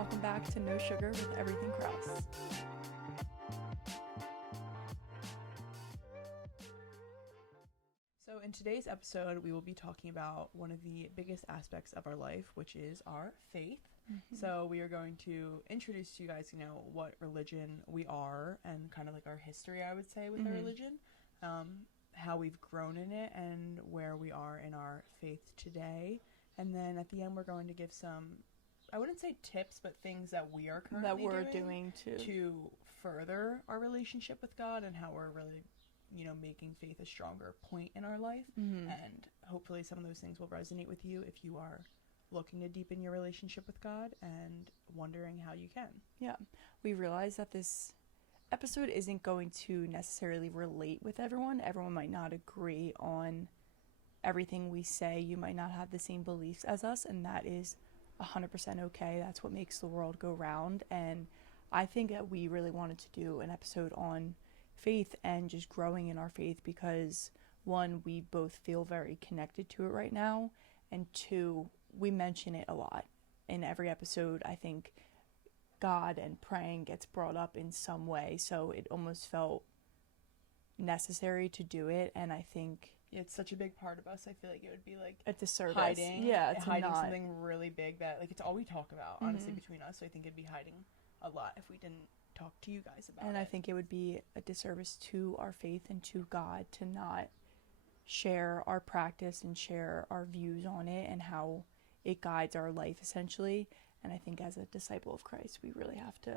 Welcome back to No Sugar with Everything Cross. So in today's episode, we will be talking about one of the biggest aspects of our life, which is our faith. So we are going to introduce to you guys, what religion we are and kind of like our history, I would say, with our religion, how we've grown in it and where we are in our faith today. And then at the end, we're going to give some, I wouldn't say tips, but things that we are currently doing to further our relationship with God and how we're really, making faith a stronger point in our life. And hopefully some of those things will resonate with you if you are looking to deepen your relationship with God and wondering how you can. Yeah, we realize that this episode isn't going to necessarily relate with everyone. Everyone might not agree on everything we say. You might not have the same beliefs as us, and that is 100% okay. That's what makes the world go round. And I think that we really wanted to do an episode on faith and just growing in our faith because, one, we both feel very connected to it right now, and two, we mention it a lot. In every episode, I think God and praying gets brought up in some way, so it almost felt necessary to do it. And I think it's such a big part of us. I feel like it would be like a disservice. Hiding something really big that it's all we talk about, honestly, between us. So I think it'd be hiding a lot if we didn't talk to you guys about it. And I think it would be a disservice to our faith and to God to not share our practice and share our views on it and how it guides our life, essentially. And I think as a disciple of Christ, we really have to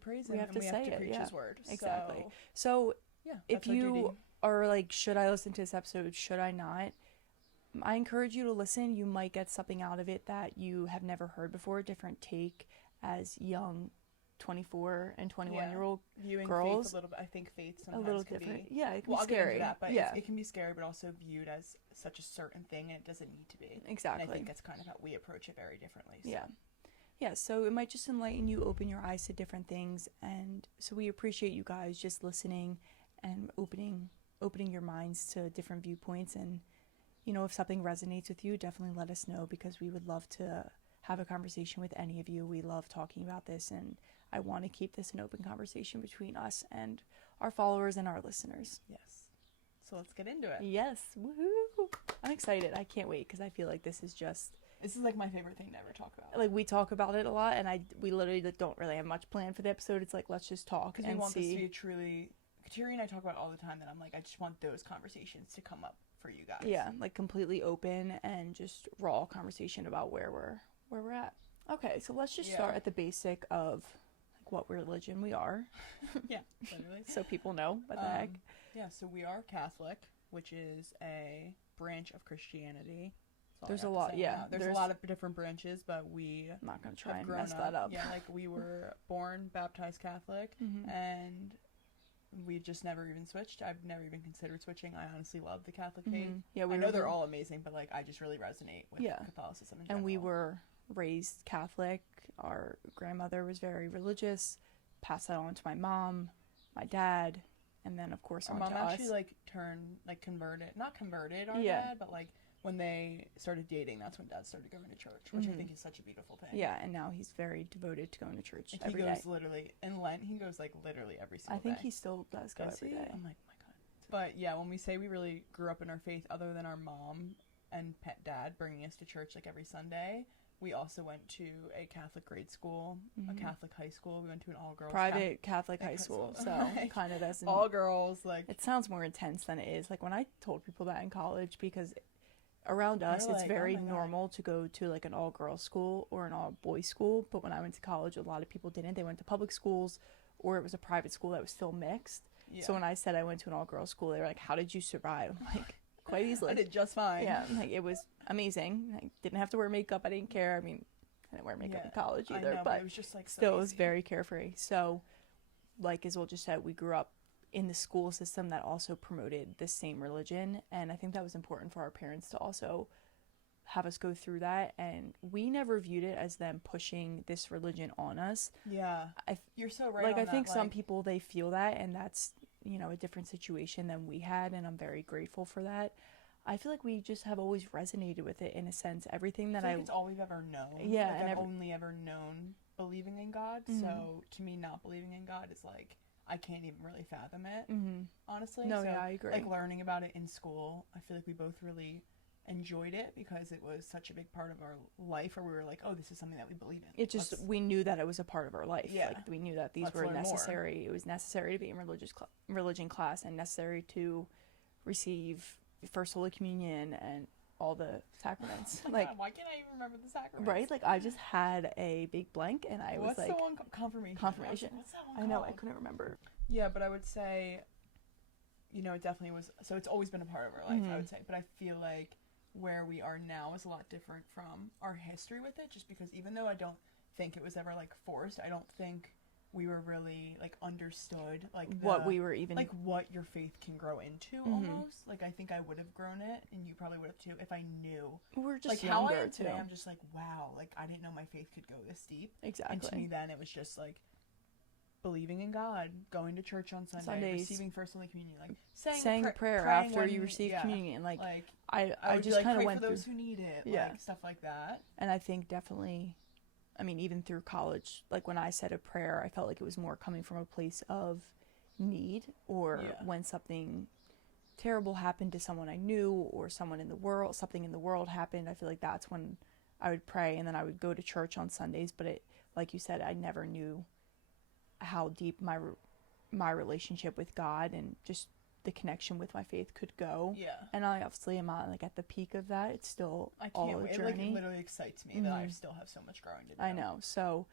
praise him, and we have to preach his word. Exactly. So yeah, if you are like, should I listen to this episode? Should I not? I encourage you to listen. You might get something out of it that you have never heard before, a different take as young 24 and 21-year-old viewing girls. Faith a little bit. I think faith sometimes a little can different. Be, yeah, it can be scary. I'll get into that, but yeah. it can be scary, but also viewed as such a certain thing, and it doesn't need to be. Exactly. And I think that's kind of how we approach it very differently. So. Yeah, so it might just enlighten you, open your eyes to different things, and so we appreciate you guys just listening and opening your minds to different viewpoints. And if something resonates with you, definitely let us know, because we would love to have a conversation with any of you. We love talking about this, and I want to keep this an open conversation between us and our followers and our listeners. Yes. So let's get into it. Yes. Woohoo! I'm excited. I can't wait, because I feel like this is like my favorite thing to ever talk about. Like, we talk about it a lot, and we literally don't really have much plan for the episode. It's like, let's just talk and see. Because we want this to be truly... Kateri and I talk about it all the time that I'm like, I just want those conversations to come up for you guys. Yeah, like completely open and just raw conversation about where we're at. Okay, so let's just start at the basic of like what religion we are. Yeah, literally. So people know what the heck. Yeah, so we are Catholic, which is a branch of Christianity. There's a lot, There's a lot of different branches, but I'm not going to try and mess that up. Yeah, like we were born baptized Catholic, and we just never even switched. I've never even considered switching. I honestly love the Catholic faith. Yeah, I know they're all amazing, but like I just really resonate with Catholicism in general. And we were raised Catholic. Our grandmother was very religious. Passed that on to my mom, my dad, and then of course on to us. Our mom actually not converted our dad, but like when they started dating, that's when Dad started going to church, which I think is such a beautiful thing. Yeah, and now he's very devoted to going to church every day. He goes literally, in Lent, he goes like literally every single day. I think he still does go every day. I'm like, oh my God. But yeah, when we say we really grew up in our faith, other than our mom and Dad bringing us to church like every Sunday, we also went to a Catholic grade school, a Catholic high school. We went to an all-girls private Catholic high school, so kind of doesn't... All girls, like... It sounds more intense than it is. Like when I told people that in college, because... Around us, it's very normal to go to like an all-girls school or an all-boys school, but when I went to college, a lot of people didn't. They went to public schools, or it was a private school that was still mixed. Yeah. So when I said I went to an all-girls school, they were like, how did you survive? I'm like, quite easily. I did just fine. Yeah, like it was amazing. I didn't have to wear makeup. I didn't care. I mean, I didn't wear makeup in college either, but it was just like still, it was very carefree. So, like Isabel just said, we grew up in the school system that also promoted the same religion, and I think that was important for our parents to also have us go through that, and we never viewed it as them pushing this religion on us. Yeah, you're so right. Like, I think some people, they feel that, and that's, a different situation than we had, and I'm very grateful for that. I feel like we just have always resonated with it in a sense. Everything that it's all we've ever known. Yeah, like, I've only ever known believing in God. Mhm. So to me, not believing in God is like, I can't even really fathom it, honestly. No, So, yeah, I agree. like, learning about it in school, I feel like we both really enjoyed it because it was such a big part of our life where we were like, oh, this is something that we believe in. It just, we knew that it was a part of our life. Yeah. Like, we knew that these Let's were learn more. necessary. It was necessary to be in religion class and necessary to receive First Holy Communion and all the sacraments. Like, God, why can't I even remember the sacraments? right? Like, I just had a big blank and I was What's like, the one confirmation? confirmation. What's that one I know, I called? couldn't remember. Yeah, but I would say, you know, it definitely was. So it's always been a part of our life, I would say. But I feel like where we are now is a lot different from our history with it, just because even though I don't think it was ever like forced, I don't think we were really like understood like What we were even like what your faith can grow into almost. Like I think I would have grown it, and you probably would have too if I knew. we're just Like how younger I am too. today, I'm just like, wow, like I didn't know my faith could go this deep. Exactly. And to me then it was just like believing in God, going to church on Sundays. Receiving First Holy Communion, like saying a prayer praying after when you receive communion. Like, I I would just like, kind of pray went for through, those who need it, Yeah. like stuff like that. and I think definitely, I mean, even through college, like when I said a prayer, I felt like it was more coming from a place of need, or Yeah. when something terrible happened to someone I knew, or someone in the world, something in the world happened. I feel like that's when I would pray, and then I would go to church on Sundays. But it, like you said, I never knew how deep my relationship with God and just the connection with my faith could go. Yeah. And I obviously am not like at the peak of that. It's still I all can't a wait. journey. Like, it literally excites me that I still have so much growing to do. I know. So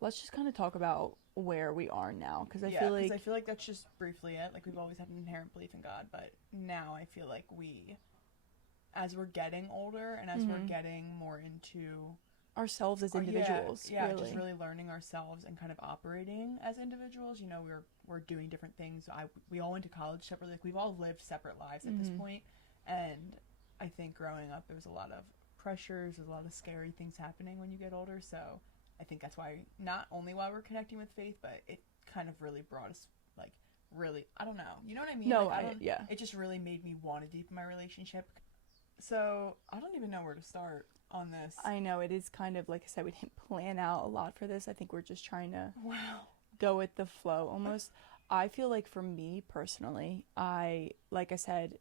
let's just kind of talk about where we are now, because I Yeah, feel because like I feel like that's just briefly it. Like, we've always had an inherent belief in God, but now I feel like we, as we're getting older and as we're getting more into ourselves as individuals, yeah, really. just really learning ourselves and kind of operating as individuals. You know, we're doing different things. We all went to college separately. Like, we've all lived separate lives at this point, and I think growing up there was a lot of pressures, there's a lot of scary things happening when you get older. So I think that's why, not only why we're connecting with faith, but it kind of really brought us, like, really, I don't know, you know what I mean? No, Like, yeah. It just really made me want to deepen my relationship. So I don't even know where to start on this. I know it is kind of, like I said, we didn't plan out a lot for this. I think we're just trying to Wow. go with the flow almost. I feel like for me personally, like I said,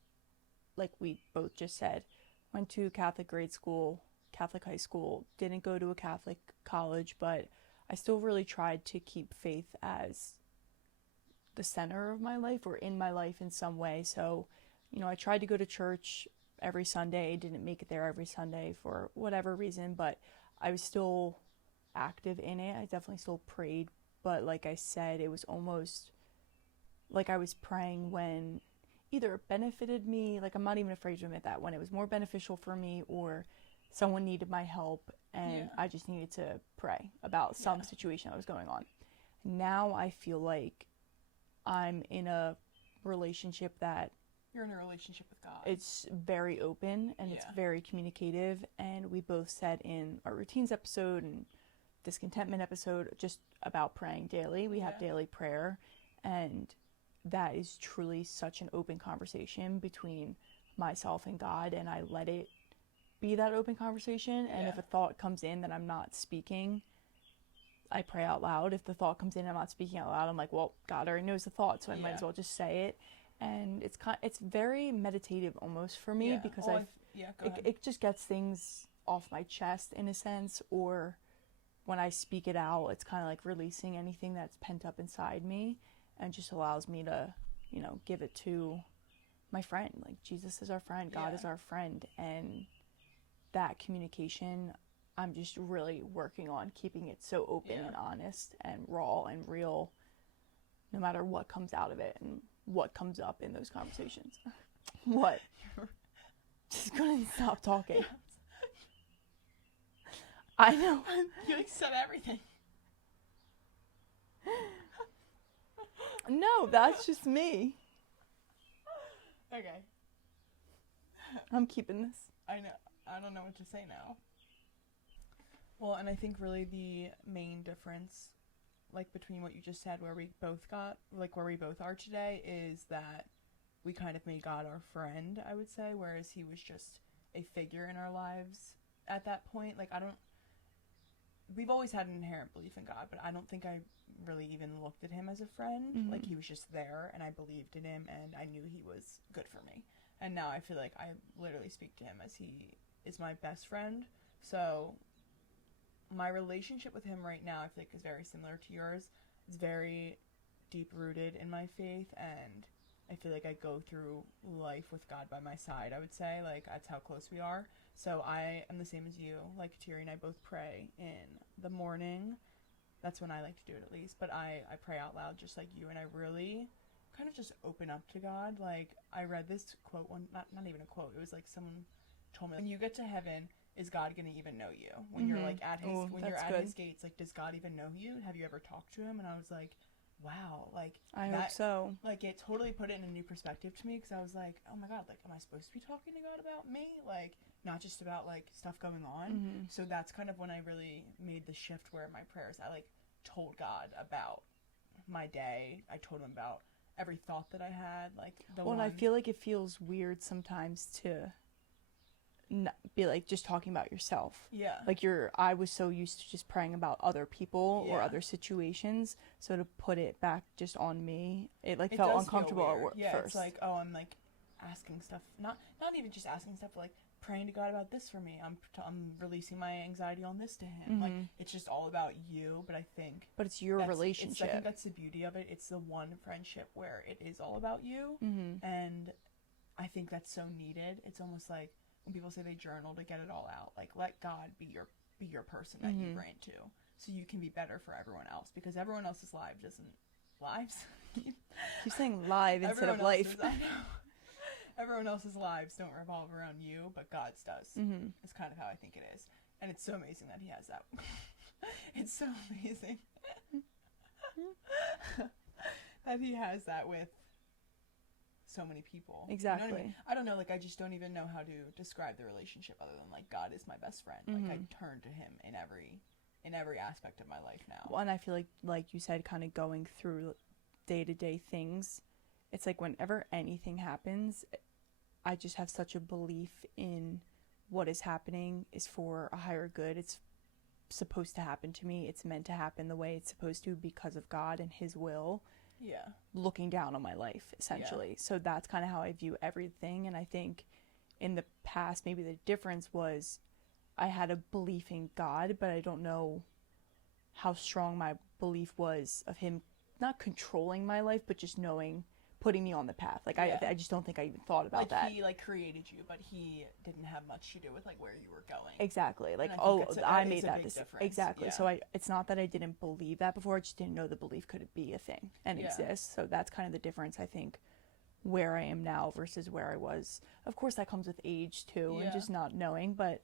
like we both just said, went to Catholic grade school, Catholic high school, didn't go to a Catholic college, but I still really tried to keep faith as the center of my life or in my life in some way. So, you know, I tried to go to church every Sunday, didn't make it there every Sunday for whatever reason, but I was still active in it. I definitely still prayed, but like I said, it was almost like I was praying when either it benefited me, like I'm not even afraid to admit that, when it was more beneficial for me or someone needed my help and I just needed to pray about some situation that was going on. Now I feel like I'm in a relationship that You're in a relationship with God. it's very open and it's very communicative, and we both said in our routines episode and discontentment episode just about praying daily. We have daily prayer, and that is truly such an open conversation between myself and God, and I let it be that open conversation. And if a thought comes in that I'm not speaking, I pray out loud. If the thought comes in and I'm not speaking out loud, I'm like, well, God already knows the thought, so I might as well just say it. And it's very meditative almost for me, because it just gets things off my chest in a sense, or when I speak it out, it's kind of like releasing anything that's pent up inside me, and just allows me to, you know, give it to my friend. Like, Jesus is our friend, God is our friend, and that communication, I'm just really working on keeping it so open and honest and raw and real, no matter what comes out of it and what comes up in those conversations. What? Just couldn't stop talking. I know. You like said everything. No, that's just me. Okay. I'm keeping this. I know. I don't know what to say now. Well, and I think really the main difference, like, between what you just said, where we both are today, is that we kind of made God our friend, I would say, whereas he was just a figure in our lives at that point. Like, we've always had an inherent belief in God, but I don't think I really even looked at him as a friend. Like, he was just there, and I believed in him, and I knew he was good for me. And now I feel like I literally speak to him as he is my best friend. So my relationship with him right now, I feel like, is very similar to yours. It's very deep-rooted in my faith, and I feel like I go through life with God by my side, I would say. Like, that's how close we are. So I am the same as you. Like, Tiri and I both pray in the morning. That's when I like to do it, at least. But I pray out loud just like you, and I really kind of just open up to God. Like, I read this quote, not even a quote. It was like someone told me, when you get to heaven, is God going to even know you? When you're like at his, his gates, like, does God even know you? Have you ever talked to him? And I was like, wow, like, I hope so. Like, it totally put it in a new perspective to me, because I was like, oh my God, like, am I supposed to be talking to God about me? Like, not just about, like, stuff going on. So that's kind of when I really made the shift where my prayers, I, like, told God about my day. I told him about every thought that I had, like, and I feel like it feels weird sometimes to be like just talking about yourself. Yeah. Like, I was so used to just praying about other people or other situations, so to put it back just on me, it like felt uncomfortable at first. Yeah, it's like, oh, I'm like asking stuff, not even just asking stuff, but like praying to God about this for me. I'm releasing my anxiety on this to him. Like, it's just all about you. But I think, but it's your relationship. I think that's the beauty of it. It's the one friendship where it is all about you, and I think that's so needed. It's almost like when people say they journal to get it all out. Like, let God be your person that you rant to, so you can be better for everyone else, because everyone else's lives. Keep saying live instead of life. I know. Everyone else's lives don't revolve around you, but God's does. It's kind of how I think it is. And it's so amazing that he has that. It's so amazing that he has that with so many people. Exactly. You know what I mean? I don't know, like, I just don't even know how to describe the relationship other than, like, God is my best friend. Like, I turn to him in every aspect of my life now. Well, and I feel like you said, kind of going through day-to-day things, it's like whenever anything happens, I just have such a belief in what is happening is for a higher good. It's supposed to happen to me. It's meant to happen the way it's supposed to because of God and his will. Yeah. Looking down on my life, essentially. Yeah. So that's kind of how I view everything. And I think in the past, maybe the difference was I had a belief in God, but I don't know how strong my belief was of him not controlling my life, but just putting me on the path. Like, I just don't think I even thought about that. He, like, created you, but he didn't have much to do with, like, where you were going. Exactly. Like, I made that decision. Exactly. Yeah. So it's not that I didn't believe that before, I just didn't know the belief could be a thing and exist. So that's kind of the difference, I think, where I am now versus where I was. Of course, that comes with age, too, and just not knowing. But,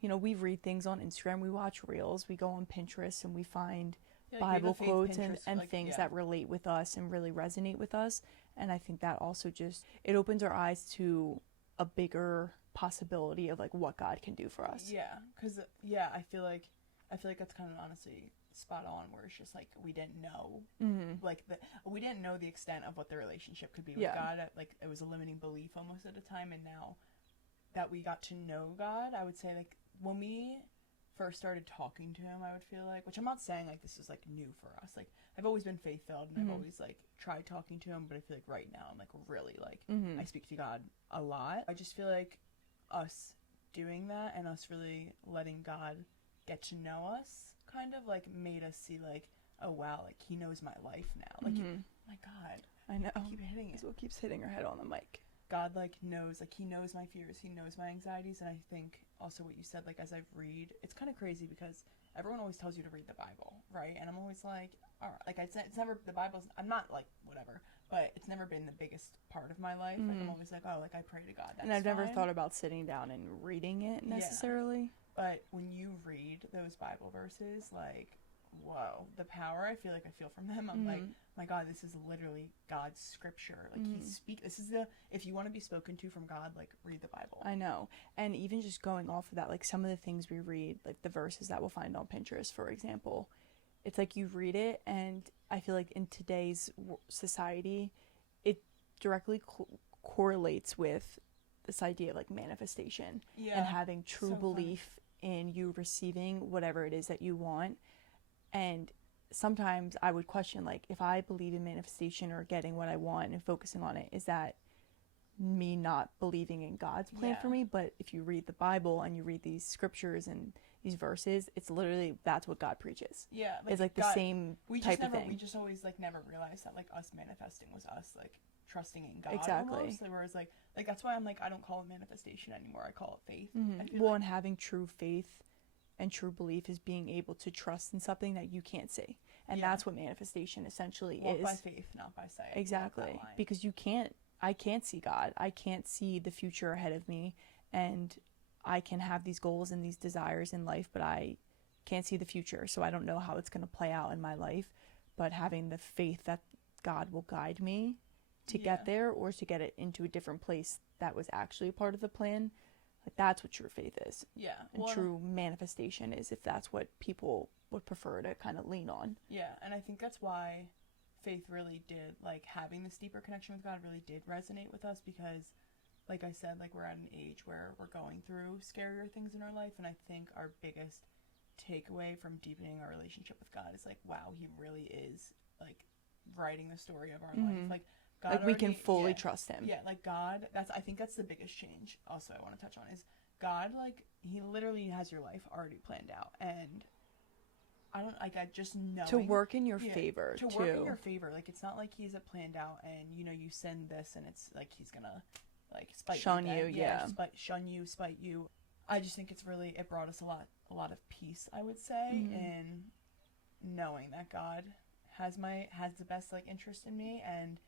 you know, we read things on Instagram, we watch Reels, we go on Pinterest, and we find Bible quotes and like, things that relate with us and really resonate with us. And I think that also it opens our eyes to a bigger possibility of, like, what God can do for us. Yeah, because, I feel like that's kind of honestly spot on, where it's just, like, we didn't know, like, we didn't know the extent of what the relationship could be with God. Like, it was a limiting belief almost at a time, and now that we got to know God, I would say, like, when we first started talking to him, I would feel like, which I'm not saying, like, this is, like, new for us. Like, I've always been faith-filled, and I've always, like, tried talking to him, but I feel like right now I'm, like, really, like, I speak to God a lot. I just feel like us doing that and us really letting God get to know us kind of, like, made us see, like, oh, wow, like, he knows my life now. Like, my God. I know. I keep hitting it. That's what keeps hitting her head on the mic. God, like, knows, like, he knows my fears, he knows my anxieties, and I think also what you said, like, as I read, it's kind of crazy because everyone always tells you to read the Bible, right? And I'm always like, all right, like, it's never, the Bible's, I'm not, like, whatever, but it's never been the biggest part of my life. Like, I'm always like, oh, like, I pray to God, that's and I've never fine. Thought about sitting down and reading it necessarily. But when you read those Bible verses, like, whoa, the power I feel from them, I'm like, my God, this is literally God's scripture. Like, if you want to be spoken to from God, like, read the Bible. I know. And even just going off of that, like, some of the things we read, like the verses that we'll find on Pinterest, for example, it's like you read it, and I feel like in today's society, it directly correlates with this idea of, like, manifestation and having true belief in you receiving whatever it is that you want. And sometimes I would question, like, if I believe in manifestation or getting what I want and focusing on it, is that me not believing in God's plan for me? But if you read the Bible and you read these scriptures and these verses, it's literally, that's what God preaches. Yeah. It's like the same type of thing. We just always like never realized that like us manifesting was us like trusting in God. Exactly. Almost. Whereas like that's why I'm like, I don't call it manifestation anymore. I call it faith. Well, and having true faith and true belief is being able to trust in something that you can't see. And that's what manifestation essentially is. By faith, not by sight. Exactly. Because I can't see God. I can't see the future ahead of me. And I can have these goals and these desires in life, but I can't see the future. So I don't know how it's going to play out in my life. But having the faith that God will guide me to get there, or to get it into a different place that was actually a part of the plan, like that's what true faith is. Yeah. And true manifestation is, if that's what people would prefer to kind of lean on. Yeah, and I think that's why faith really did, like, having this deeper connection with God really did resonate with us, because like I said, like, we're at an age where we're going through scarier things in our life, and I think our biggest takeaway from deepening our relationship with God is like, wow, he really is like writing the story of our life. Like God, like, we can fully trust him. Yeah, like God, I think that's the biggest change also I want to touch on is God, like, he literally has your life already planned out, and I just know to work in your favor to work in your favor. Like, it's not like he's planned out and you send this and it's like he's gonna like spite shun you, spite you. I just think it brought us a lot of peace, I would say, in knowing that God has the best like interest in me, and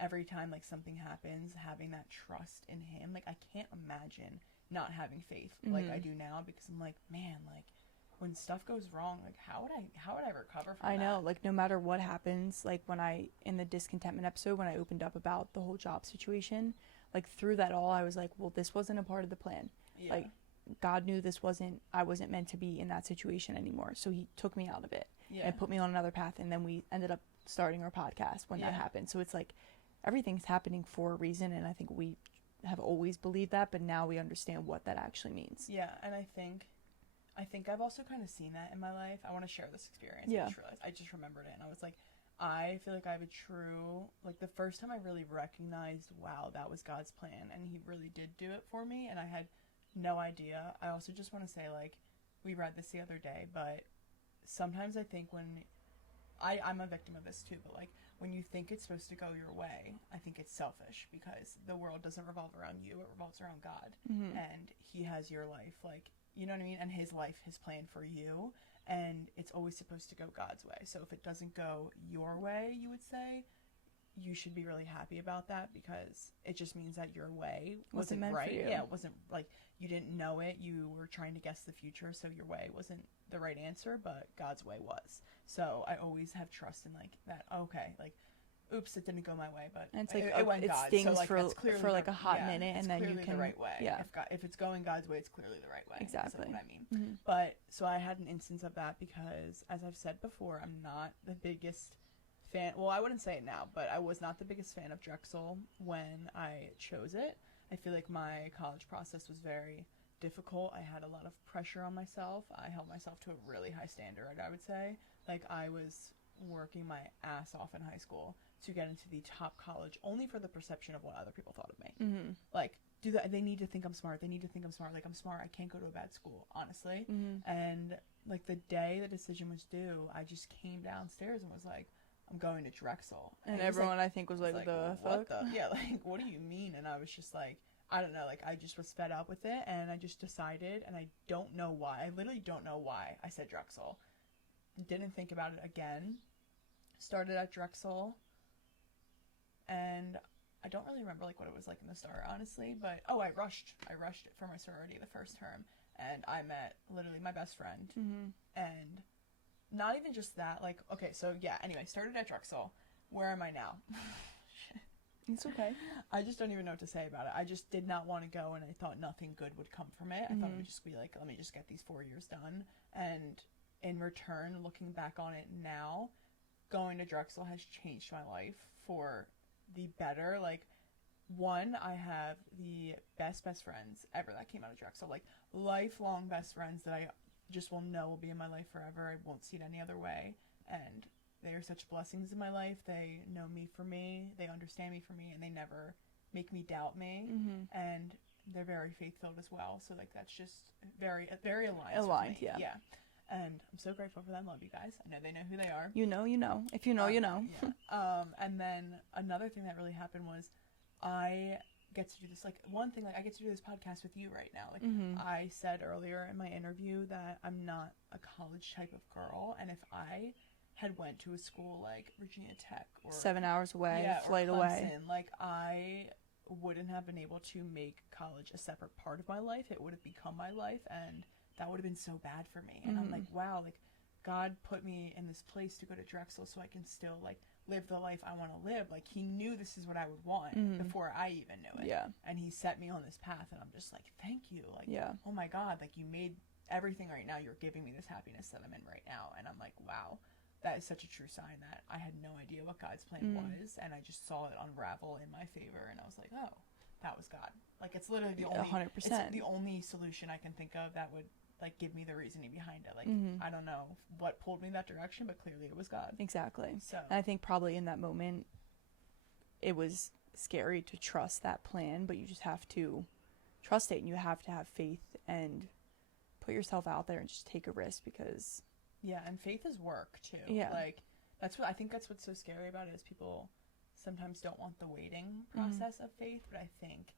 every time like something happens, having that trust in him. Like, I can't imagine not having faith like I do now, because I'm like, man, like when stuff goes wrong, like how would I recover from that? I know, like, no matter what happens, like when in the discontentment episode, when I opened up about the whole job situation, like through that all, I was like, well, this wasn't a part of the plan. Yeah. Like, God knew I wasn't meant to be in that situation anymore. So he took me out of it and put me on another path. And then we ended up starting our podcast when that happened. So it's like, everything's happening for a reason. And I think we have always believed that, but now we understand what that actually means. Yeah. And I think I've also kind of seen that in my life. I want to share this experience. Yeah. I just remembered it, and I was like, I feel like I have a true, like, the first time I really recognized, wow, that was God's plan, and he really did do it for me, and I had no idea. I also just want to say, like, we read this the other day, but sometimes I think when I'm a victim of this too, but like when you think it's supposed to go your way, I think it's selfish, because the world doesn't revolve around you, it revolves around God. And he has your life, like, you know what I mean? And his life, his plan for you, and it's always supposed to go God's way. So if it doesn't go your way, you would say, you should be really happy about that, because it just means that your way wasn't meant right. For you. Yeah, it wasn't like you didn't know it. You were trying to guess the future, so your way wasn't the right answer, but God's way was. So I always have trust in like that. Okay, like, oops, it didn't go my way, but and it's like it went it God. stings so, like, for like a hot minute, and then you can the right way. Yeah, if it's going God's way, it's clearly the right way. Exactly. That's what I mean. But so I had an instance of that, because, as I've said before, I'm not the biggest fan. Well, I wouldn't say it now, but I was not the biggest fan of Drexel when I chose it. I feel like my college process was very difficult. I had a lot of pressure on myself. I held myself to a really high standard, I would say. Like, I was working my ass off in high school to get into the top college, only for the perception of what other people thought of me. Like, they need to think I'm smart. They need to think I'm smart. Like, I'm smart. I can't go to a bad school, honestly. And like, the day the decision was due, I just came downstairs and was like, I'm going to Drexel. And everyone, I think, was like, the fuck? Yeah, like, what do you mean? And I was just like, I don't know, like, I just was fed up with it, and I just decided, and I don't know why. I literally don't know why I said Drexel. Didn't think about it again. Started at Drexel, and I don't really remember, like, what it was like in the start, honestly, but, I rushed it for my sorority the first term, and I met literally my best friend, and not even just that, like, okay, so, yeah, anyway, started at Drexel. Where am I now? It's okay. I just don't even know what to say about it. I just did not want to go, and I thought nothing good would come from it. I thought it would just be like, let me just get these 4 years done. And in return, looking back on it now, going to Drexel has changed my life for the better. Like, one, I have the best friends ever that came out of Drexel, like lifelong best friends that I just will know will be in my life forever. I won't see it any other way, and they are such blessings in my life. They know me for me, they understand me for me, and they never make me doubt me. And they're very faith-filled as well, so like that's just very aligned with me. Yeah. And I'm so grateful for them. Love you guys. I know they know who they are. You know. If you know, you know. Yeah. And then another thing that really happened was I get to do this, like, one thing, like, I get to do this podcast with you right now. Like, I said earlier in my interview that I'm not a college type of girl, and if I had went to a school like Virginia Tech or 7 hours away, flight away, like, I wouldn't have been able to make college a separate part of my life. It would have become my life, and that would have been so bad for me. And I'm like, wow, like, God put me in this place to go to Drexel so I can still, like, live the life I want to live. Like, he knew this is what I would want before I even knew it. Yeah. And he set me on this path, and I'm just like, thank you. Like, yeah. Oh my God, like, you made everything right now. You're giving me this happiness that I'm in right now. And I'm like, wow, that is such a true sign that I had no idea what God's plan was. And I just saw it unravel in my favor. And I was like, oh, that was God. Like, it's literally the only, 100%. It's the only solution I can think of that would, like, give me the reasoning behind it. Like, I don't know what pulled me that direction, but clearly it was God. Exactly. So, and I think probably in that moment, it was scary to trust that plan, but you just have to trust it, and you have to have faith and put yourself out there and just take a risk, because yeah, and faith is work too. Yeah. Like, that's what I think, that's what's so scary about it, is people sometimes don't want the waiting process of faith. But I think,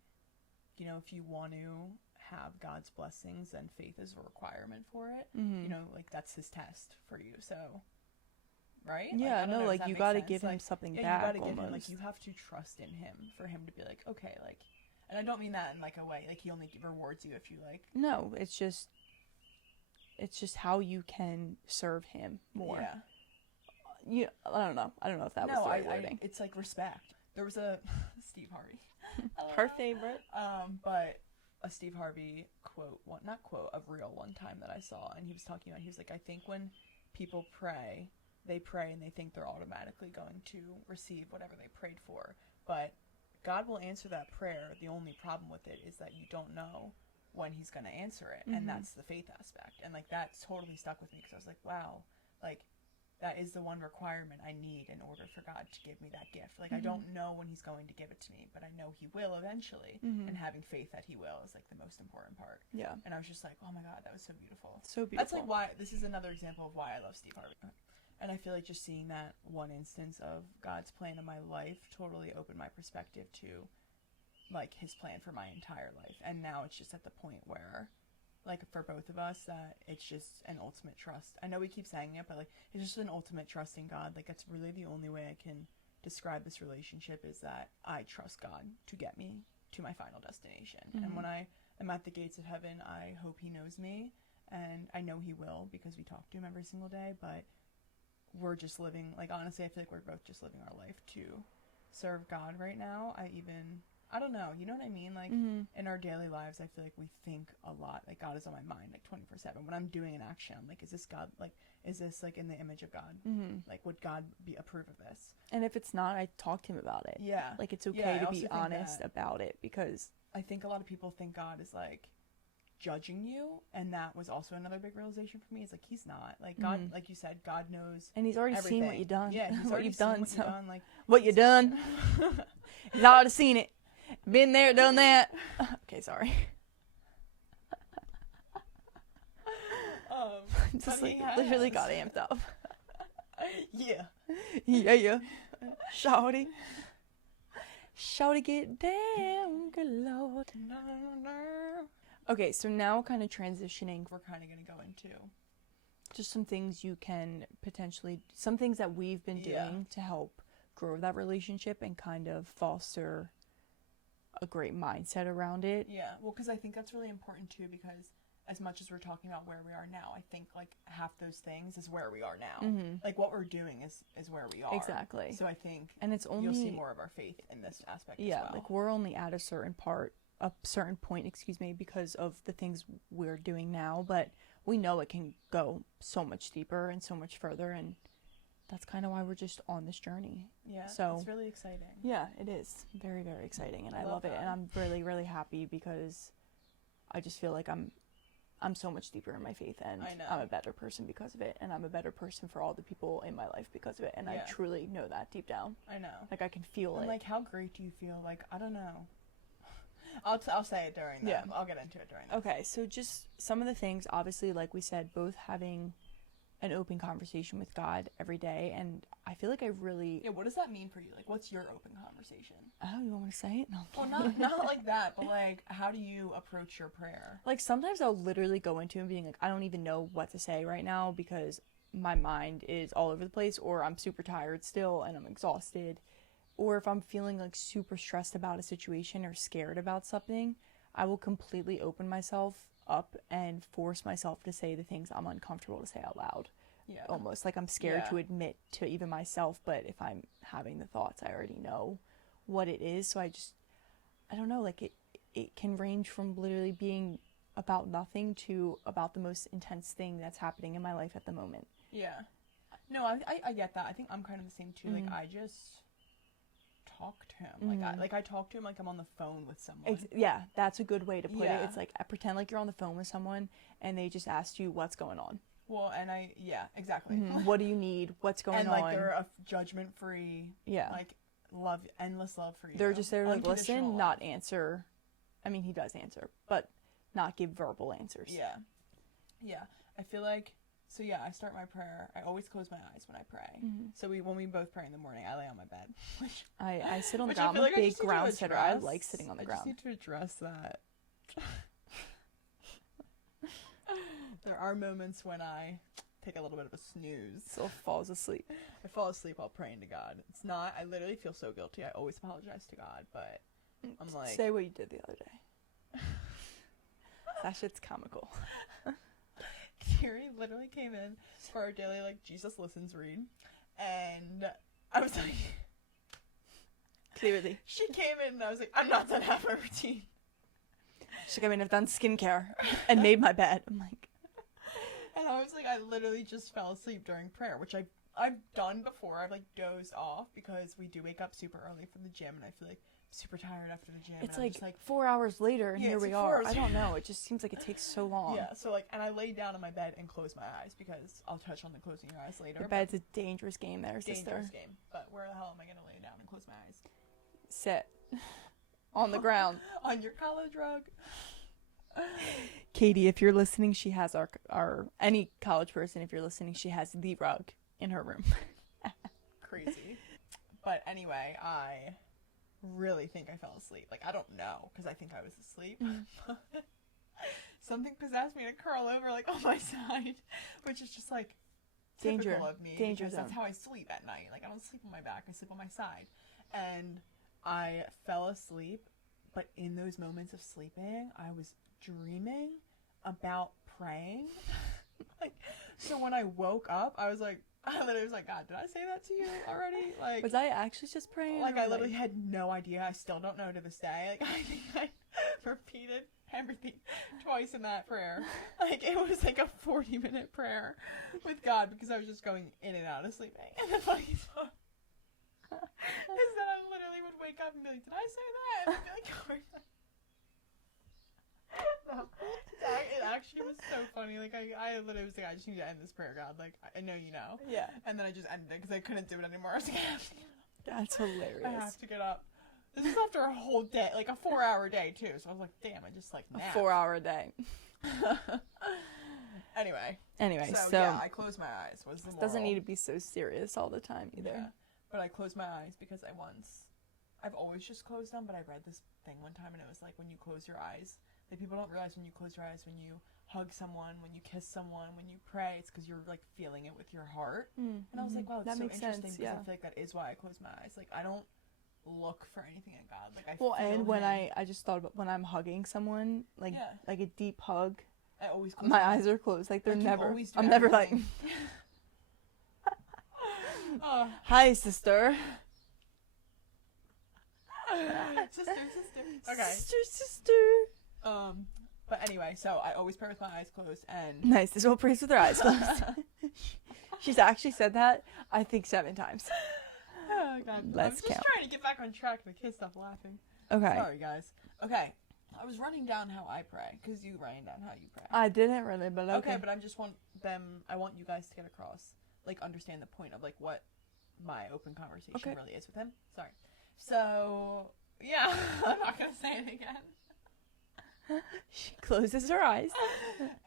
you know, if you want to have God's blessings, then faith is a requirement for it. You know, like, that's his test for you. So, right? Yeah, like, no, know, like, you got to give him like, something yeah, back. You got to give almost. him, like, you have to trust in him for him to be like, okay, like, and I don't mean that in, like, a way, like, he only rewards you if you, like. No, it's just how you can serve him more. Yeah. I don't know if that was the right wording. It's like respect. There was a Steve Harvey. Her favorite. But a Steve Harvey quote, not quote, of reel one time that I saw, and he was talking about, he was like, I think when people pray and they think they're automatically going to receive whatever they prayed for, but God will answer that prayer. The only problem with it is that you don't know when he's going to answer it, and that's the faith aspect. And, like, that totally stuck with me, because I was like, wow, like, that is the one requirement I need in order for God to give me that gift. Like, I don't know when he's going to give it to me, but I know he will eventually. And having faith that he will is, like, the most important part. Yeah. And I was just like, oh my God, that was so beautiful. So beautiful. That's, like, why, this is another example of why I love Steve Harvey. And I feel like just seeing that one instance of God's plan in my life totally opened my perspective to, like, his plan for my entire life. And now it's just at the point where, like, for both of us, that it's just an ultimate trust. I know we keep saying it, but, like, it's just an ultimate trust in God. Like, that's really the only way I can describe this relationship, is that I trust God to get me to my final destination. And when I am at the gates of heaven, I hope he knows me, and I know he will, because we talk to him every single day. But we're just living, like, honestly, I feel like we're both just living our life to serve God right now. I don't know, you know what I mean? Like, in our daily lives, I feel like we think a lot, like, God is on my mind, like, 24/7. When I'm doing an action, I'm like, is this God, like, is this, like, in the image of God? Like, would God approve of this? And if it's not, I talk to him about it. Yeah. Like, it's okay to be honest about it, because I think a lot of people think God is, like, judging you, and that was also another big realization for me, is, like, he's not. Like, God, like you said, God knows and he's already everything. seen what you've done. Yeah, he's what you've done. What you've done, like, what you done. He's already seen it. Been there, done that. Okay, sorry. Just, like, literally got amped up. Yeah. Yeah. Shouty, get down, good Lord. Okay, so now kind of transitioning. We're kind of going to go into just some things you can potentially, some things that we've been doing to help grow that relationship and kind of foster a great mindset around it. Yeah, well, because I think that's really important too, because as much as we're talking about where we are now, I think, like, half those things is where we are now. Like, what we're doing is where we are. Exactly. So I think, and it's only, you'll see more of our faith in this aspect as well. Like, we're only at a certain point, because of the things we're doing now, but we know it can go so much deeper and so much further, and that's kind of why we're just on this journey. Yeah. So it's really exciting. yeah, it is very, very exciting, and I love it. that. And I'm really, really happy because I just feel like I'm so much deeper in my faith, and I know. I'm a better person because of it, and I'm a better person for all the people in my life because of it, and I Yeah. truly know that deep down. I know. Like, I can feel And it. like, how great do you feel? Like, I don't know. I'll say it during that. Yeah. I'll get into it during that. Okay, so just some of the things, obviously, like we said, both having an open conversation with God every day, and I feel like I really... Yeah, what does that mean for you? Like, what's your open conversation? Oh, you want me to say it? No. Well, not like that, but like, how do you approach your prayer? Like, sometimes I'll literally go into it being like, I don't even know what to say right now because my mind is all over the place, or I'm super tired still and I'm exhausted, or if I'm feeling like super stressed about a situation or scared about something, I will completely open myself up and force myself to say the things I'm uncomfortable to say out loud. Yeah. Almost like I'm scared Yeah. to admit to even myself, but if I'm having the thoughts, I already know what it is. So I don't know, like it can range from literally being about nothing to about the most intense thing that's happening in my life at the moment. Yeah. No, I get that. I think I'm kind of the same too. Like, I just talk to him. Like I talk to him like I'm on the phone with someone. Yeah, that's a good way to put it. Yeah. It's like I pretend like you're on the phone with someone and they just asked you what's going on. Well, and yeah, exactly. What do you need? What's going and on? like they're a judgment-free, Yeah. like endless love for you. They're just there to like Unconditional listen, love. not answer. I mean, he does answer, but not give verbal answers. Yeah. Yeah. I feel like, so yeah, I start my prayer. I always close my eyes when I pray. So when we both pray in the morning, I lay on my bed. Which I sit on the Which I ground. feel I'm like a I big just need to ground sitter. I address- like sitting on the I ground. just need to address that. There are moments when I take a little bit of a snooze. So falls asleep. I fall asleep while praying to God. It's not, I literally feel so guilty. I always apologize to God, but I'm like, Say what you did the other day. That shit's comical. Kiri literally came in for our daily, like, Jesus Listens read, and I was like, Clearly. she came in and I was like, I'm not done half my routine. She's like, I mean, I've done skincare and made my bed. I'm like, And I was like, I literally just fell asleep during prayer, which I've done before. I've like dozed off because we do wake up super early from the gym, and I feel like super tired after the gym. it's and I'm like, just like 4 hours later and Yeah, here it's we like 4 are. hours. I don't know. It just seems like it takes so long. yeah. So like, and I lay down in my bed and closed my eyes because I'll touch on the closing your eyes later. The but bed's a dangerous game there, dangerous sister. game. But where the hell am I gonna lay down and close my eyes? Sit on the ground. On your college rug. Katie, if you're listening, she has our any college person, if you're listening, she has the rug in her room. Crazy. But anyway, I really think I fell asleep. Like, I don't know, because I think I was asleep. Something possessed me to curl over, like, on my side, which is just, like, Danger. typical of me. Danger because that's zone. how I sleep at night. Like, I don't sleep on my back. I sleep on my side. And I fell asleep, but in those moments of sleeping, I was dreaming about praying. Like, so when I woke up, I literally was like, God, did I say that to you already? Like, Was I actually just praying? like or I literally had no idea. I still don't know to this day. Like, I think I repeated everything twice in that prayer. Like, it was like a 40-minute prayer with God because I was just going in and out of sleeping. And the funny part is that I literally would wake up and be like, did I say that? And I'd be like, oh, no. It actually was so funny. Like, I literally was like, I just need to end this prayer, God. Like, I know you know. Yeah. And then I just ended it because I couldn't do it anymore. I was like, That's I hilarious. have to get up. This is after a whole day, like a 4-hour day too. So I was like, damn, I just like A napped. 4-hour day. Anyway, So yeah, I closed my eyes. Was the it doesn't moral. need to be so serious all the time either. Yeah, but I closed my eyes because I've always just closed them. But I read this thing one time, and it was like when you close your eyes, like people don't realize when you close your eyes, when you hug someone, when you kiss someone, when you pray, it's because you're like feeling it with your heart. And I was like, wow, that that's so makes interesting sense. because Yeah. I feel like that is why I close my eyes. Like I don't look for anything in God. Like I Well, feel and when him. I just thought about when I'm hugging someone, like Yeah. like a deep hug, I always close my eyes are closed. Like they're Like, you never. always do I'm never like, everything. hi, sister. Sister. Okay. Sister. But anyway, so I always pray with my eyes closed, and Nice. This will praise with her eyes closed. She's actually said that, I think, 7 times. Oh, God. Let's I was just count. trying to get back on track. The kids stopped laughing. Okay. Sorry, guys. Okay. I was running down how I pray, because you writing down how you pray. I didn't really, but okay. Okay, but I want you guys to get across, like, understand the point of, like, what my open conversation really is with him. Sorry. So, yeah, I'm not going to say it again. She closes her eyes.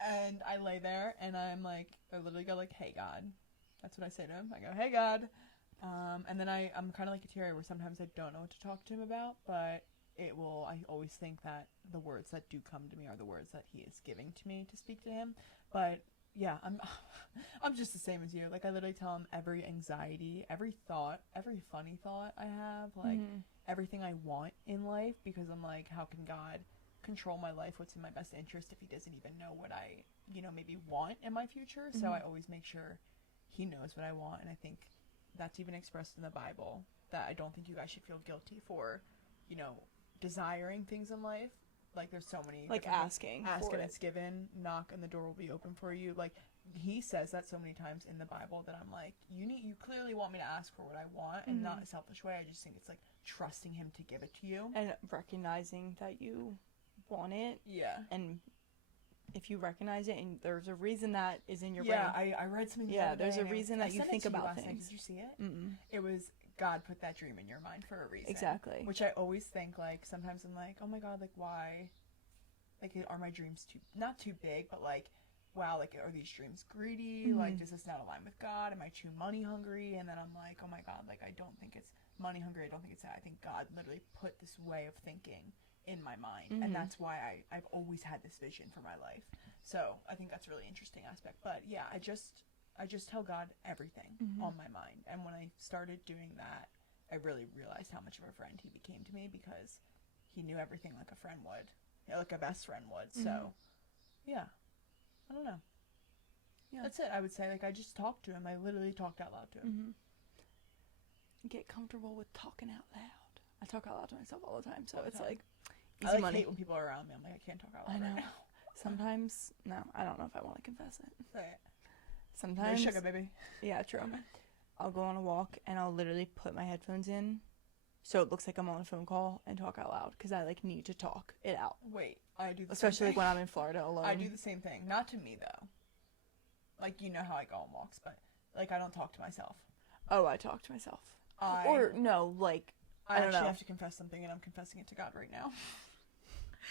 And I lay there, and I'm like, I literally go like, hey, God. That's what I say to him. I go, hey, God. And then I'm kind of like a Terry, where sometimes I don't know what to talk to him about, but I always think that the words that do come to me are the words that he is giving to me to speak to him. But yeah, I'm just the same as you. Like, I literally tell him every anxiety, every thought, every funny thought I have, like everything I want in life, because I'm like, how can God control my life, what's in my best interest, if he doesn't even know what I, maybe want in my future? So I always make sure he knows what I want. And I think that's even expressed in the Bible, that I don't think you guys should feel guilty for, desiring things in life. Like, there's so many, like, asking and it's given, knock and the door will be open for you. Like, he says that so many times in the Bible, that I'm like, you clearly want me to ask for what I want, and not in a selfish way. I just think it's like trusting him to give it to you, and recognizing that you want it. Yeah. And if you recognize it, and there's a reason that is in your brain. Yeah, I read something. Yeah, there's a reason that you think about things. Did you see it? Mm-mm. It was, God put that dream in your mind for a reason. Exactly. Which I always think, like, sometimes I'm like, oh my God, like, why? Like, are my dreams not too big, but like, wow, like, are these dreams greedy? Like, does this not align with God? Am I too money hungry? And then I'm like, oh my God, like, I don't think it's money hungry. I don't think it's that. I think God literally put this way of thinking in my mind. And that's why I've always had this vision for my life. So I think that's a really interesting aspect. But yeah, I just tell God everything on my mind. And when I started doing that, I really realized how much of a friend he became to me, because he knew everything like a friend would. Yeah, like a best friend would. So, yeah. I don't know. Yeah. That's it. I would say, like, I just talked to him. I literally talked out loud to him. Get comfortable with talking out loud. I talk out loud to myself all the time, so it's like easy money. I hate when people are around me. I'm like, I can't talk out loud right now. Sometimes, no, I don't know if I want to confess it. Say it. Sometimes. No sugar, baby. Yeah, true. I'll go on a walk, and I'll literally put my headphones in, so it looks like I'm on a phone call, and talk out loud, because I, like, need to talk it out. Wait, I do the Especially, same like, thing. when I'm in Florida alone. I do the same thing. Not to me, though. Like, you know how I go on walks, but, like, I don't talk to myself. Oh, I talk to myself. Or, no, like, I don't know. actually have to confess something, and I'm confessing it to God right now.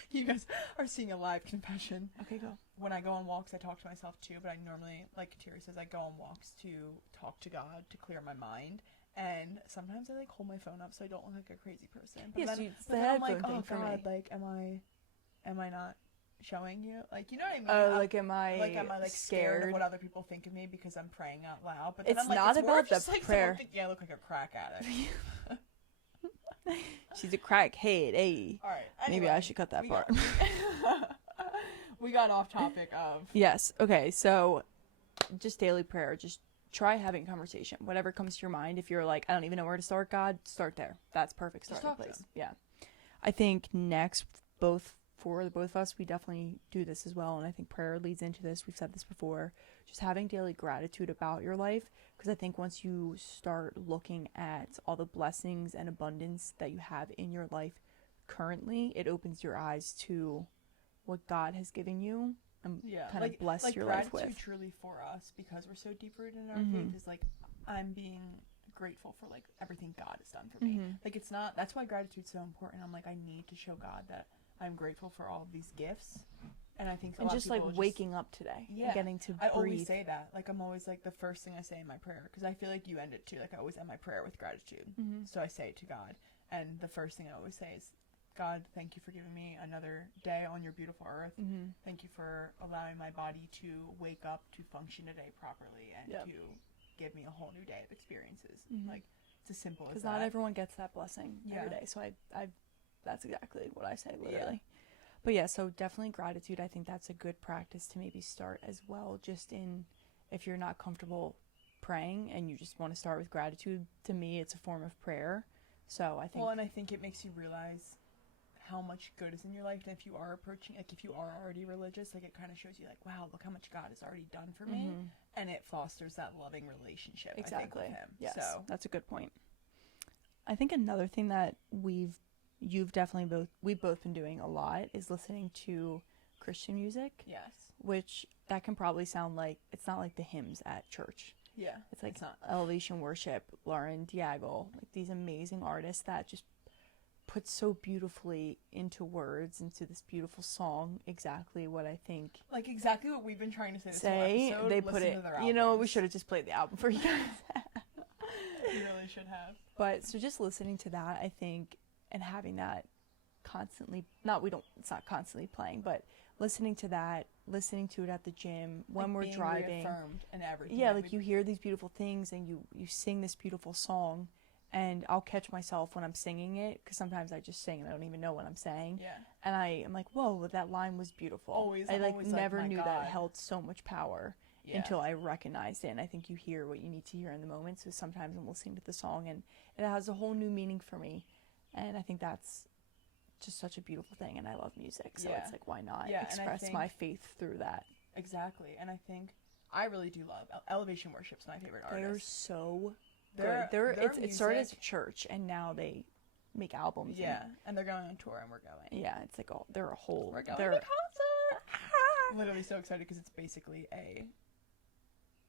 You guys are seeing a live confession. Okay, go. When I go on walks, I talk to myself, too, but I normally, like Terry says, I go on walks to talk to God, to clear my mind. And sometimes I, like, hold my phone up so I don't look like a crazy person. But yes, then, it's the headphone thing oh, for God, me. like, am I not showing you? Like, you know what I mean? Oh, like, am I scared of what other people think of me because I'm praying out loud? But then it's I'm like, not it's about the prayer. I look like a crack addict. She's a crackhead, hey. All right. Anyway, maybe I should cut that part. We got off topic of. Yes. Okay. So, just daily prayer. Just try having conversation. Whatever comes to your mind. If you're like, I don't even know where to start, God, start there. That's perfect starting place. Yeah. I think next, for the both of us, we definitely do this as well, and I think prayer leads into this. We've said this before. Just having daily gratitude about your life, because I think once you start looking at all the blessings and abundance that you have in your life currently, it opens your eyes to what God has given you and kind of bless your life with. Gratitude truly for us, because we're so deep rooted in our faith, is like, I'm being grateful for like everything God has done for me. Like, it's not, that's why gratitude's so important. I'm like, I need to show God that I'm grateful for all of these gifts. And I think just like waking up today and getting to breathe. I always say that. Like, I'm always like, the first thing I say in my prayer, because I feel like you end it too. Like, I always end my prayer with gratitude. So I say it to God. And the first thing I always say is, God, thank you for giving me another day on your beautiful earth. Thank you for allowing my body to wake up, to function today properly, and to give me a whole new day of experiences. Like, it's as simple as that. Because not everyone gets that blessing every day. So I that's exactly what I say, literally. But yeah, so definitely gratitude. I think that's a good practice to maybe start as well. Just in, if you're not comfortable praying and you just want to start with gratitude, to me, it's a form of prayer. So I think. Well, and I think it makes you realize how much good is in your life. And if you are approaching, like if you are already religious, like it kind of shows you like, wow, look how much God has already done for me. And it fosters that loving relationship, I think, with him. Yes, so that's a good point. I think another thing that we've both been doing a lot is listening to Christian music. Yes. Which that can probably sound like, it's not like the hymns at church. Yeah. It's like Elevation Worship, Lauren Diago, like these amazing artists that just put so beautifully into words, into this beautiful song, exactly what I think. Like exactly what we've been trying to say this whole episode. They put it, you know, we should have just played the album for you guys. We really should have. But so just listening to that, I think, and having that constantly, it's not constantly playing, but listening to that, listening to it at the gym when like we're driving, reaffirmed and everything. yeah, like you hear these beautiful things and you sing this beautiful song, and I'll catch myself when I'm singing it, because sometimes I just sing and I don't even know what I'm saying. Yeah. And I'm like, whoa, that line was beautiful. I never knew that held so much power until I recognized it. And I think you hear what you need to hear in the moment. So sometimes I'm listening to the song and it has a whole new meaning for me, and I think that's just such a beautiful thing. And I love music, so it's like, why not express my faith through that? Exactly. And I think I really do love Elevation Worship's my favorite artist. They're so good. It started as a church and now they make albums. And they're going on tour and we're going. Yeah, it's like they're a whole. We're going to concert. Literally so excited because it's basically a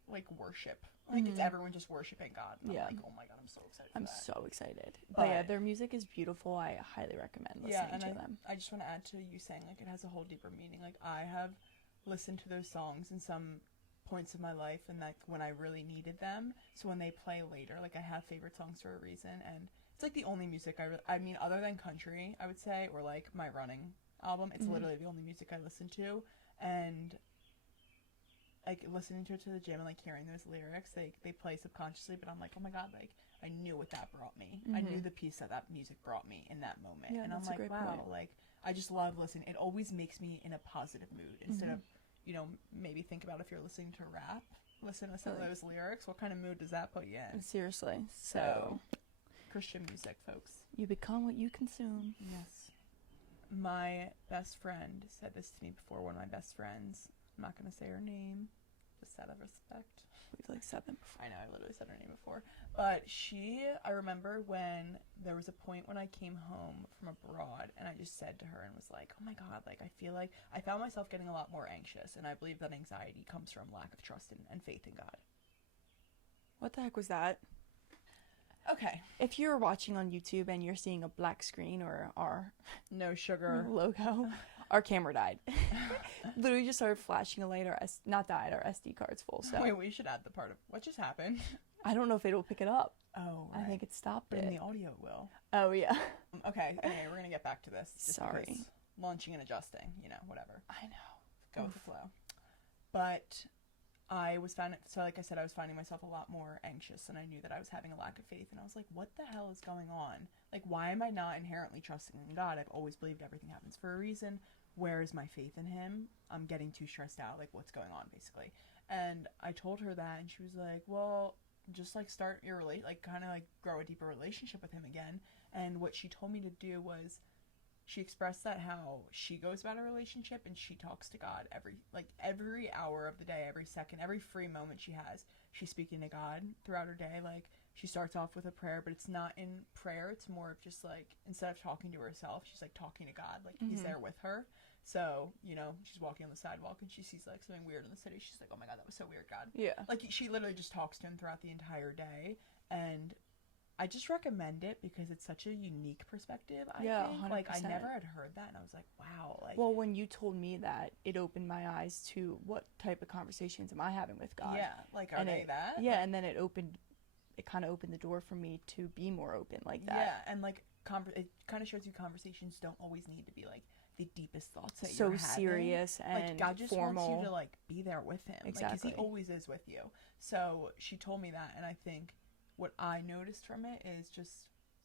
like worship. Like it's everyone just worshiping God. And I'm like, oh my God, I'm so excited for that. So excited. But yeah, their music is beautiful. I highly recommend listening to them. I just want to add to you saying like it has a whole deeper meaning. Like I have listened to those songs in some points of my life and like when I really needed them. So when they play later, like I have favorite songs for a reason, and it's like the only music I mean other than country, I would say, or like my running album, it's literally the only music I listen to. And like listening to it to the gym and like hearing those lyrics, they play subconsciously, but I'm like, oh my God, like I knew what that brought me. I knew the peace that music brought me in that moment. Yeah, and I'm like, wow, like I just love listening. It always makes me in a positive mood instead of, you know, maybe think about if you're listening to rap, listen to some of those lyrics. What kind of mood does that put you in? Seriously. So Christian music, folks. You become what you consume. Yes. My best friend said this to me before. One of my best friends, I'm not going to say her name, just out of respect. We've like said them before. I know, I literally said her name before. But I remember when there was a point when I came home from abroad and I just said to her and was like, oh my God, like I feel like I found myself getting a lot more anxious, and I believe that anxiety comes from lack of trust and faith in God. What the heck was that? Okay. If you're watching on YouTube and you're seeing a black screen or our no sugar logo, our camera died. Literally just started flashing a light. Our SD card's full. So wait, we should add the part of what just happened. I don't know if it'll pick it up. Oh, right. I think it stopped but it. in the audio it will. Oh yeah. Okay. Anyway, we're gonna get back to this. Sorry. Launching and adjusting. You know, whatever. I know. Go with the flow. But I was like I said, I was finding myself a lot more anxious, and I knew that I was having a lack of faith, and I was like, what the hell is going on? Like, why am I not inherently trusting in God? I've always believed everything happens for a reason. Where is my faith in him? I'm getting too stressed out. Like, what's going on, basically? And I told her that, and she was like, well, just like start your kind of like grow a deeper relationship with him again. And what she told me to do was, she expressed that how she goes about a relationship and she talks to God every hour of the day, every second, every free moment she has. She's speaking to God throughout her day. Like, she starts off with a prayer, but it's not in prayer. It's more of just like, instead of talking to herself, she's like talking to God. Like, he's there with her. So, you know, she's walking on the sidewalk and she sees like something weird in the city. She's like, oh my God, that was so weird, God. Yeah. Like, she literally just talks to him throughout the entire day. And I just recommend it because it's such a unique perspective. I think 100%. Like, I never had heard that, and I was like, wow. Like, well, when you told me that, it opened my eyes to what type of conversations am I having with God. Yeah, like, are they that? Yeah, and then it kind of opened the door for me to be more open like that. Yeah, and like it kind of shows you conversations don't always need to be like the deepest thoughts that so you're having. Serious and like, God just formal. wants you to like be there with him. Exactly. Like, 'cause he always is with you. So she told me that, and I think what I noticed from it is just,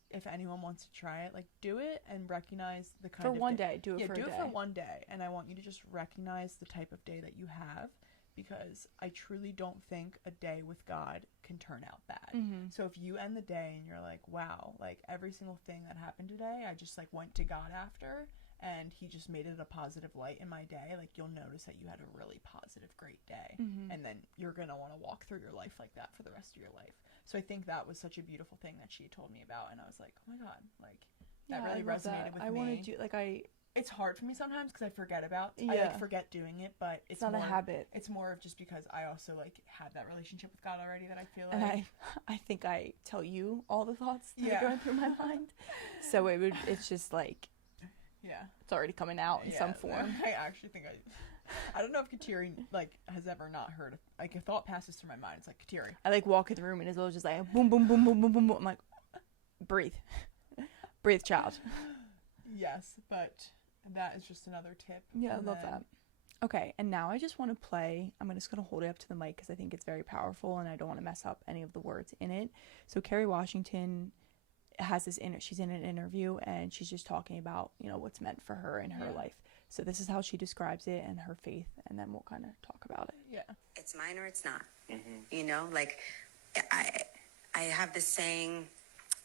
if anyone wants to try it, like, do it and recognize the kind for of one day. Do it for a day. Do it for one day, and I want you to just recognize the type of day that you have. because I truly don't think a day with God can turn out bad. So if you end the day and you're like, wow, like every single thing that happened today, I just like went to God after and he just made it a positive light in my day, like you'll notice that you had a really positive, great day. And then you're going to want to walk through your life like that for the rest of your life. So I think that was such a beautiful thing that she told me about. And I was like, oh my God, like that really resonated with me. I want to do, like, it's hard for me sometimes because I forget about I like forget doing it, but it's not more, a habit. It's more of just because I also like have that relationship with God already that I feel like. And I think I tell you all the thoughts that are going through my mind. So it's just like it's already coming out in some form. I actually think I don't know if Kateri like has ever not heard like a thought passes through my mind. It's like Kateri. I like walk in the room and Isabella's just like boom boom boom boom boom boom boom. I'm like, breathe. Breathe, child. Yes, but that is just another tip. Yeah, I love that. Okay, and now I just want to play. I'm just going to hold it up to the mic because I think it's very powerful and I don't want to mess up any of the words in it. So Kerry Washington has this she's in an interview and she's just talking about, you know, what's meant for her in her life. So this is how she describes it and her faith, and then we'll kind of talk about it. Yeah. It's mine or it's not. You know, like I have this saying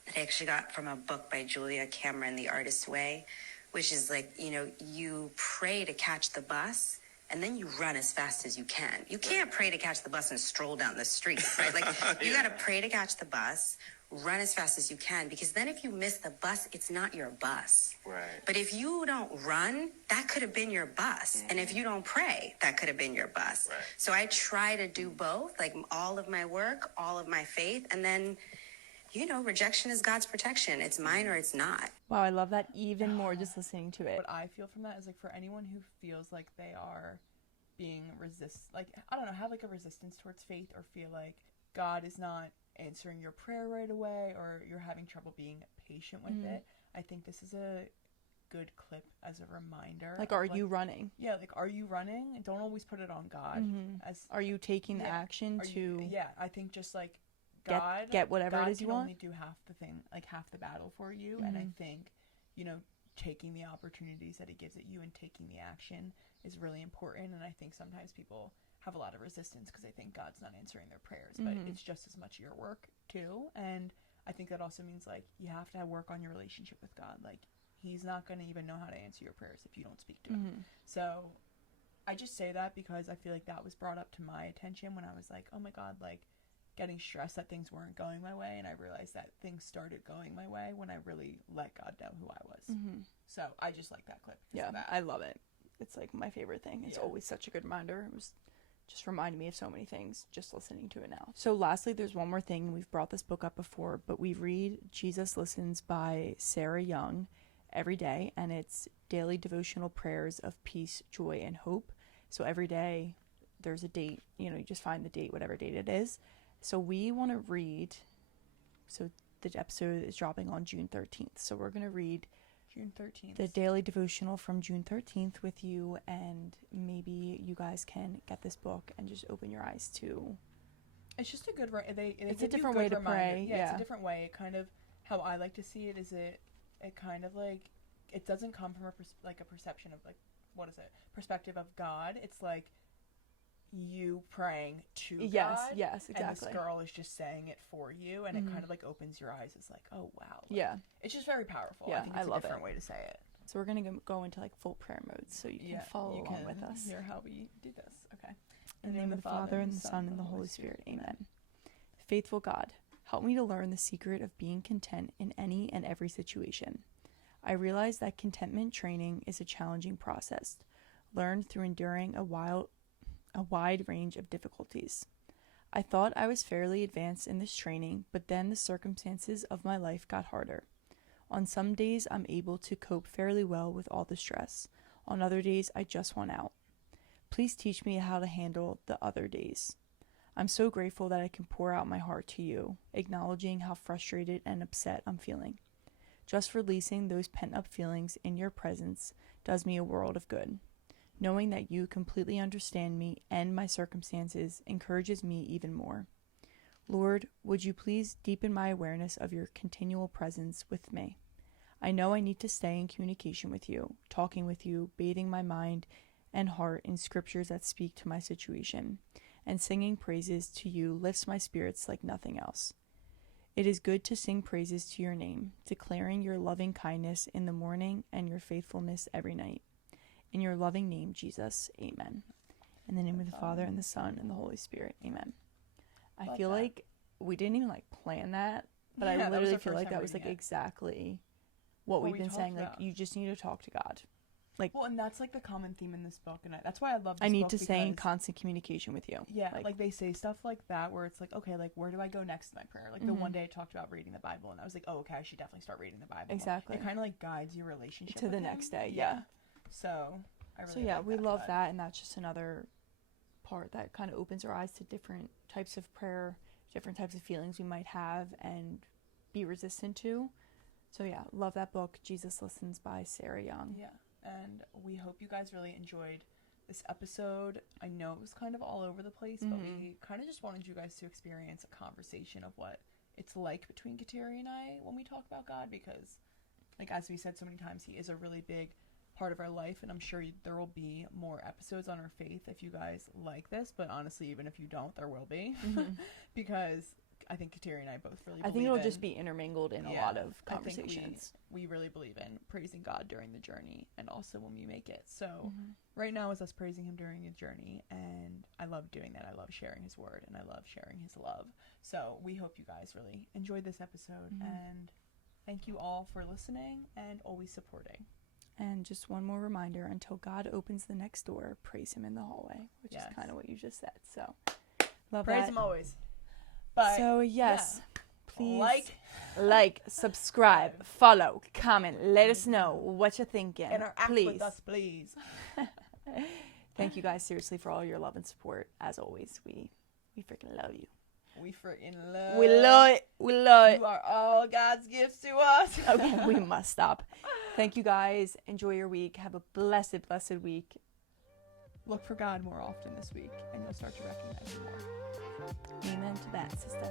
that I actually got from a book by Julia Cameron, The Artist's Way, which is like, you know, you pray to catch the bus and then you run as fast as you can. You can't pray to catch the bus and stroll down the street, right? Like you got to pray to catch the bus, run as fast as you can, because then if you miss the bus, it's not your bus. Right. But if you don't run, that could have been your bus. And if you don't pray, that could have been your bus. Right. So I try to do both, like all of my work, all of my faith, and then, you know, rejection is God's protection. It's mine or it's not. Wow, I love that even more just listening to it. What I feel from that is like for anyone who feels like they are being like, I don't know, have like a resistance towards faith or feel like God is not answering your prayer right away or you're having trouble being patient with it, I think this is a good clip as a reminder. Like, are you running? Yeah, like, are you running? Don't always put it on God. Are you taking the action to... I think just like God get whatever God it is you can want. only do half the thing, like half the battle for you. And I think, you know, taking the opportunities that he gives at you and taking the action is really important. And I think sometimes people have a lot of resistance because they think God's not answering their prayers, but it's just as much your work too. And I think that also means like you have to work on your relationship with God. Like he's not going to even know how to answer your prayers if you don't speak to him. So I just say that because I feel like that was brought up to my attention when I was like, oh my God, like getting stressed that things weren't going my way. And I realized that things started going my way when I really let God know who I was. So I just like that clip. Yeah, I love it. It's like my favorite thing. It's always such a good reminder. It was just reminded me of so many things just listening to it now. So lastly, there's one more thing. We've brought this book up before, but we read Jesus Listens by Sarah Young every day, and it's daily devotional prayers of peace, joy, and hope. So every day there's a date, you know, you just find the date, whatever date it is. So we want to read, so the episode is dropping on June 13th. So we're going to read June 13th. The daily devotional from June 13th with you, and maybe you guys can get this book and just open your eyes to... It's just a good... It's a different way to pray. Yeah, it's a different way. It kind of... How I like to see it is it kind of like... It doesn't come from a perception of like... What is it? Perspective of God. It's like you praying to God. Yes, exactly. And this girl is just saying it for you, and it kind of like opens your eyes. It's like, oh wow. Like, yeah. It's just very powerful. Yeah, I think it's love a different it. way to say it. So we're going to go into like full prayer mode so you can follow along with us. Hear how we do this. Okay. In the name of the Father, and the Son, and the Holy Spirit. Amen. Faithful God, help me to learn the secret of being content in any and every situation. I realize that contentment training is a challenging process, learned through enduring a wide range of difficulties. I thought I was fairly advanced in this training, but then the circumstances of my life got harder. On some days, I'm able to cope fairly well with all the stress. On other days, I just want out. Please teach me how to handle the other days. I'm so grateful that I can pour out my heart to you, acknowledging how frustrated and upset I'm feeling. Just releasing those pent-up feelings in your presence does me a world of good. Knowing that you completely understand me and my circumstances encourages me even more. Lord, would you please deepen my awareness of your continual presence with me? I know I need to stay in communication with you, talking with you, bathing my mind, and heart in scriptures that speak to my situation, and singing praises to you lifts my spirits like nothing else. It is good to sing praises to your name, declaring your loving kindness in the morning and your faithfulness every night. In your loving name, Jesus, amen. In the name of the Father, and the Son, and the Holy Spirit, amen. I feel like we didn't even like plan that, but I literally feel like that was like exactly what we've been saying. Like, you just need to talk to God. Like, well, and that's like the common theme in this book, and that's why I love this I need book to stay in constant communication with you. Yeah, like they say stuff like that where it's like, okay, like where do I go next in my prayer? Like the one day I talked about reading the Bible, and I was like, oh, okay, I should definitely start reading the Bible. Exactly. It kind of like guides your relationship to the with next him. day. Yeah. So I really So yeah, like we that, love but- that, and that's just another part that kind of opens our eyes to different types of prayer, different types of feelings we might have and be resistant to. So yeah, love that book, Jesus Listens by Sarah Young. Yeah, and we hope you guys really enjoyed this episode. I know it was kind of all over the place, but we kind of just wanted you guys to experience a conversation of what it's like between Kateri and I when we talk about God, because, like, as we said so many times, he is a really big part of our life, and I'm sure there will be more episodes on our faith if you guys like this, but honestly, even if you don't, there will be, because I think Kateri and I both really believe I think it'll just be intermingled in a lot of conversations. We really believe in praising God during the journey and also when we make it. So right now is us praising him during the journey, and I love doing that. I love sharing his word, and I love sharing his love. So we hope you guys really enjoyed this episode, and thank you all for listening and always supporting. And just one more reminder, until God opens the next door, praise him in the hallway, which is kind of what you just said. So love Praise that. him always. But so yes, please like, subscribe, follow, comment, let us know what you're thinking. interact with us, please. Thank you guys seriously for all your love and support. As always, we freaking love you. We freaking love. We love it. We love it. You are all God's gifts to us. Okay, we must stop. Thank you guys. Enjoy your week. Have a blessed week. Look for God more often this week, and you'll start to recognize him more. Amen to that, sister.